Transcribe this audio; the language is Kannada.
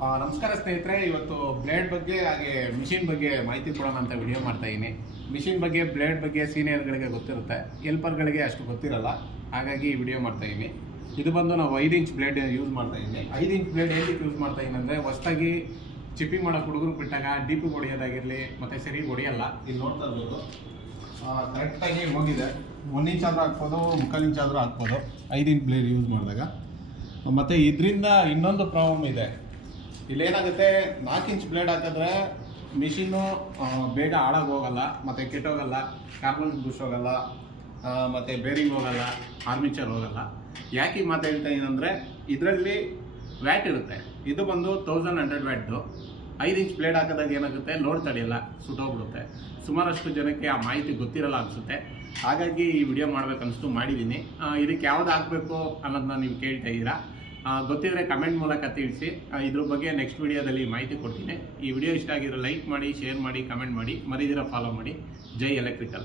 ನಮಸ್ಕಾರ ಸ್ನೇಹಿತರೆ, ಇವತ್ತು ಬ್ಲೇಡ್ ಬಗ್ಗೆ ಹಾಗೆ ಮಿಷಿನ್ ಬಗ್ಗೆ ಮಾಹಿತಿ ಕೊಡೋಣ ಅಂತ ವಿಡಿಯೋ ಮಾಡ್ತಾ ಇದ್ದೀನಿ. ಮಿಷಿನ್ ಬಗ್ಗೆ, ಬ್ಲೇಡ್ ಬಗ್ಗೆ ಸೀನಿಯರ್ಗಳಿಗೆ ಗೊತ್ತಿರುತ್ತೆ, ಹೆಲ್ಪರ್ಗಳಿಗೆ ಅಷ್ಟು ಗೊತ್ತಿರಲ್ಲ. ಹಾಗಾಗಿ ಈ ವಿಡಿಯೋ ಮಾಡ್ತಾ ಇದ್ದೀನಿ. ಇದು ಬಂದು ನಾವು 5 ಇಂಚ್ ಬ್ಲೇಡ್ ಯೂಸ್ ಮಾಡ್ತಾ ಇದ್ದೀನಿ. 5 ಇಂಚ್ ಬ್ಲೇಡ್ ಹೇಗೆ ಯೂಸ್ ಮಾಡ್ತಾ ಇದ್ದೀನಿ ಅಂದರೆ, ಹೊಸದಾಗಿ ಚಿಪ್ಪಿಂಗ್ ಮಾಡೋಕೆ ಹುಡುಗರು ಬಿಟ್ಟಾಗ ಡಿಪಿ ಹೊಡೆಯೋದಾಗಿರಲಿ ಮತ್ತು ಸರಿ ಹೊಡೆಯಲ್ಲ. ಇಲ್ಲಿ ನೋಡ್ತಾ ಇರ್ಬೋದು, ಕರೆಕ್ಟಾಗಿ ಹೋಗಿದೆ. 1 ಇಂಚ್ ಆದರೂ ಹಾಕ್ಬೋದು, 1/4 ಇಂಚ್ ಆದರೂ ಹಾಕ್ಬೋದು 5 ಇಂಚ್ ಬ್ಲೇಡ್ ಯೂಸ್ ಮಾಡಿದಾಗ. ಮತ್ತು ಇದರಿಂದ ಇನ್ನೊಂದು ಪ್ರಾಬ್ಲಮ್ ಇದೆ. ಇಲ್ಲೇನಾಗುತ್ತೆ, 4 ಇಂಚ್ ಬ್ಲೇಡ್ ಹಾಕಿದ್ರೆ ಮಿಷಿನ್ನು ಬೇಗ ಹಾಳಾಗಿ ಹೋಗಲ್ಲ, ಮತ್ತು ಕೆಟ್ಟೋಗಲ್ಲ, ಕಾರ್ಬನ್ ಬುಷ್ ಹೋಗಲ್ಲ, ಮತ್ತು ಬೇರಿಂಗ್ ಹೋಗಲ್ಲ, ಆರ್ಮಿಚರ್ ಹೋಗಲ್ಲ. ಯಾಕೆ ಈ ಮಾತು ಹೇಳ್ತಾ ಏನಂದರೆ, ಇದರಲ್ಲಿ ವ್ಯಾಟ್ ಇರುತ್ತೆ. ಇದು ಬಂದು 1100 ವ್ಯಾಟ್ದು. 5 ಇಂಚ್ ಬ್ಲೇಡ್ ಹಾಕಿದಾಗ ಏನಾಗುತ್ತೆ, ಲೋಡ್ ತಡೆಯಲ್ಲ, ಸುಟ್ಟೋಗ್ಬಿಡುತ್ತೆ. ಸುಮಾರಷ್ಟು ಜನಕ್ಕೆ ಆ ಮಾಹಿತಿ ಗೊತ್ತಿರಲ್ಲ ಅನಿಸುತ್ತೆ. ಹಾಗಾಗಿ ಈ ವಿಡಿಯೋ ಮಾಡ್ಬೇಕನ್ನಿಸ್ತು, ಮಾಡಿದ್ದೀನಿ. ಇದಕ್ಕೆ ಯಾವ್ದು ಹಾಕಬೇಕು ಅನ್ನೋದನ್ನ ನೀವು ಕೇಳ್ತಾ ಇದ್ದೀರಾ. ಗೊತ್ತಿದ್ರೆ ಕಮೆಂಟ್ ಮೂಲಕ ತಿಳಿಸಿ. ಇದ್ರ ಬಗ್ಗೆ ನೆಕ್ಸ್ಟ್ ವಿಡಿಯೋದಲ್ಲಿ ಮಾಹಿತಿ ಕೊಡ್ತೀನಿ. ಈ ವಿಡಿಯೋ ಇಷ್ಟ ಆಗಿರೋ ಲೈಕ್ ಮಾಡಿ, ಶೇರ್ ಮಾಡಿ, ಕಮೆಂಟ್ ಮಾಡಿ, ಮರಿದಿರ ಫಾಲೋ ಮಾಡಿ. ಜೈ ಎಲೆಕ್ಟ್ರಿಕಲ್.